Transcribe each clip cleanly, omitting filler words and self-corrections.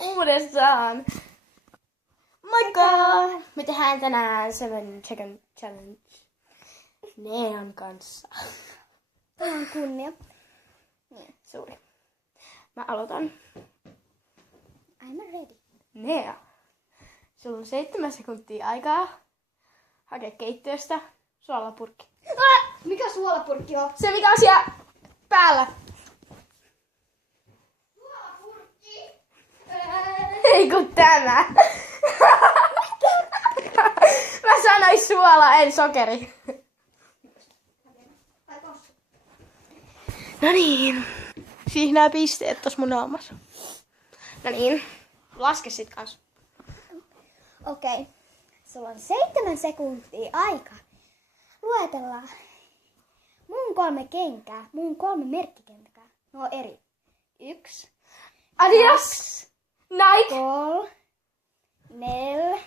Uudestaan. Moikka! Me tehdään tänään 7 Second Challenge Nean kanssa. Tämä on kunnia. Niin, suuri. Mä aloitan. I'm ready. Nea. Sulla on 7 sekuntia aikaa hakea keittiöstä suolapurkki. Mikä suolapurkki on? Se mikä on siellä päällä. Suolapurkki! Ei kun tämä. Mä sanoin suola, en sokeri. No niin. Siihen nää pisteet tos mun naamassa. No niin. Laske sit kans. Okei. Sulla on 7 sekuntia aika. Luetellaan. Mun 3 kenkää. Mun 3 merkkikenkää. Ne on eri. 1, Adios! Nike! 3, 4,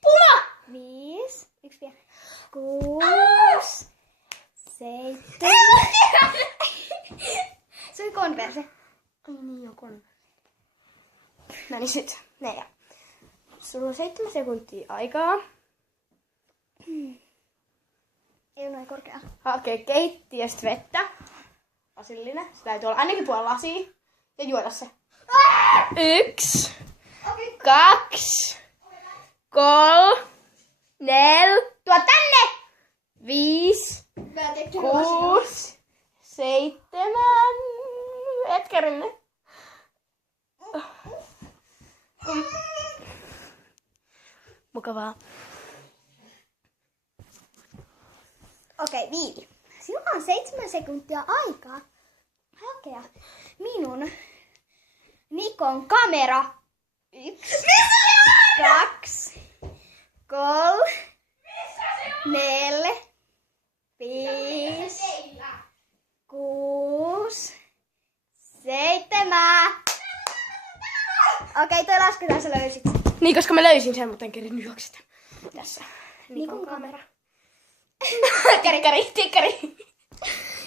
Puma! 5, 1 vielä. 6, 7. Se oli Converse. Ai niin, joku on. No niin sit. Nea. Sulla on 7 sekuntia aikaa. Ei ole noin korkea. Hakee keittiöstä vettä. Lasillinen. Se täytyy olla ainakin puoli lasia. Ja juoda se. 1, 2, 3, 4. Tuo tänne! 5, 6, 7. Etkerinne. Mukavaa. Okei, Viivi. Sinulla on 7 sekuntia aikaa hakea minun Nikon kamera. 1, 2, 3, 4, 5, 6, 7. Okei, toi lasketaan, sä löysit sen. Niin, koska mä löysin sen, mutta en kerinyt juokseta. Tässä. Nikon kamera. Tikkari.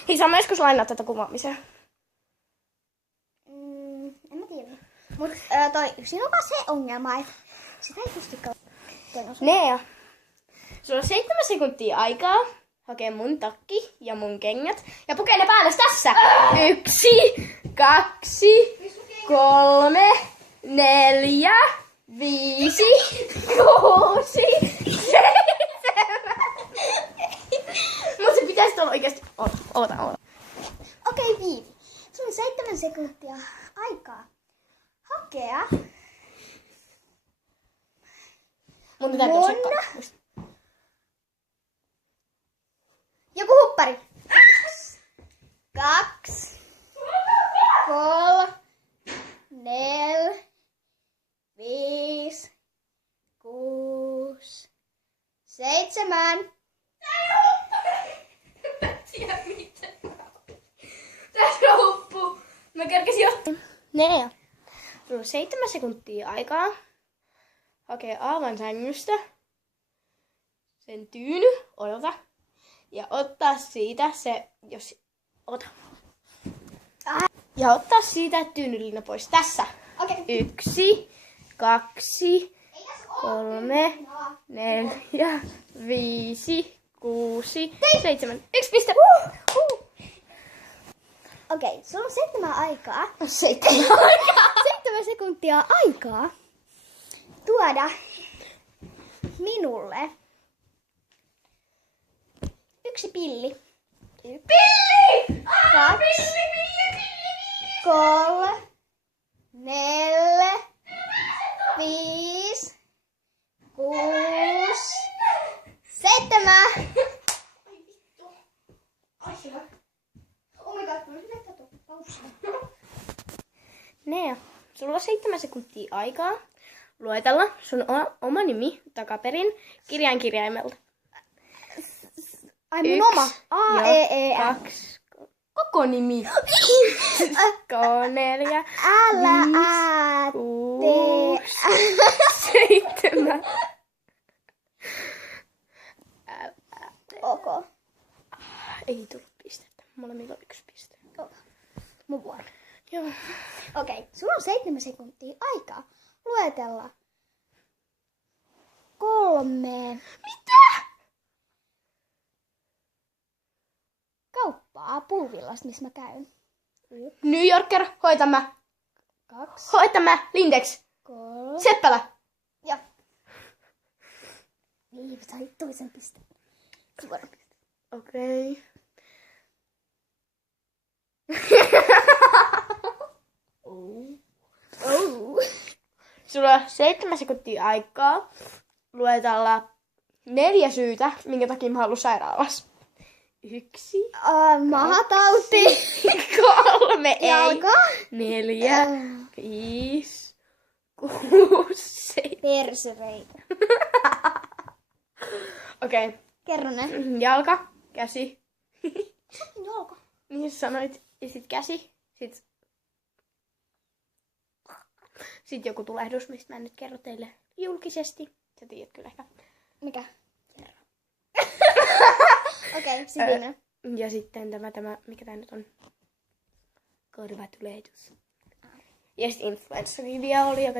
Hei, saa mä joskus lainaa tätä kuvaamiseen. En mä tiedä. Mut sinulla on vaan se ongelma, että sitä ei pysty katsomaan. Nea. Sulla on 7 sekuntia aikaa hakea mun takki ja mun kengät. Ja pukee ne päälle tässä. 1, 2, 3, 4, 5, 6, 7. Mut se pitäisi olla oikeesti. Oota. Okei, Viivi. Sulla on 7 sekuntia aikaa hakea Mun täytyy Mun- sekkaan. joku huppari. 2, 3, 4, 5, 6, 7. Tässä huppuu. Mä kerkesin jo. Nea. Sulla on 7 sekuntia aikaa hakea Aavan sängystä sen tyyny, odota. Ja ottaa siitä se, Ja ottaa siitä tyynylina pois. Tässä. Okei. 1, 2, 3, 4, 5, 6, 7. 1 piste. Okei, sulla on 7 aikaa. 7. 7 sekuntia aikaa tuoda minulle 1 pilli. 1, Pilli! 2, 3, 4, 5, 6, 7. Oh my god, mä nyt katso paussia. Nea, sulla on 7 sekuntia aikaa luetella sun oma nimi takaperin kirjaimelta. Ai mun oma. A, E, E, N. 2. Koko nimi. 4, Älä 6, 7. Ok. Ei tullut pistettä. Molemmilla on 1 piste. Mun vuoro. Joo. Okei, sulla on 7 sekuntia aikaa luetella 3 Mitä? kauppaa puuvillasta, missä mä käyn. New Yorker, hoita mä. 2, Hoita mä. Lindex. 3. Seppälä. Ja. Niin, mä sain toisen pisteen. Suora piste. Okei. Sulla on 7 sekuntia aikaa luetella 4 syytä, minkä takia mä haluan sairaalassa. 1, Mahatauti. 3, ei. Jalka. 4, 5, 6, 7. Persereitä. Okei. Kerro ne. Jalka, käsi. Jalka. Niin sä sanoit. Ja sit käsi. Sitten joku tulehdus, mistä mä en nyt kerro teille julkisesti. Sä tiedät kyllä ehkä. Mikä? Kerro. Okei, sit viimeinen. Ja sitten tämä, mikä tää nyt on? Korvatulehdus. Ja sitten influenssa-video oli, joka